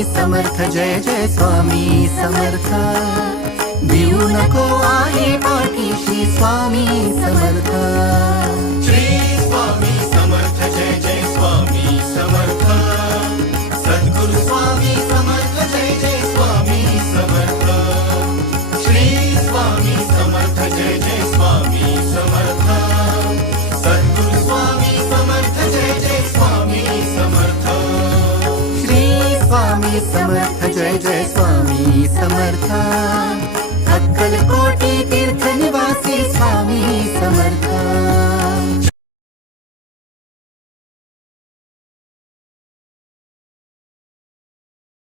स्वामी समर्थ, जय जय स्वामी समर्थ। भिवू नको आहे पाठीशी स्वामी समर्थ। श्री स्वामी समर्थ, जय जय स्वामी समर्थ। सद्गुरु स्वामी समर्थ, जय जय स्वामी समर्थ। श्री स्वामी समर्थ, जय जय स्वामी समर्थ। सद्गुरु स्वामी समर्थ, जय जय स्वामी समर्थ। श्री स्वामी समर्थ, जय जय स्वामी समर्थ। अक्कलकोटी तीर्थ निवासी स्वामी समर्थ।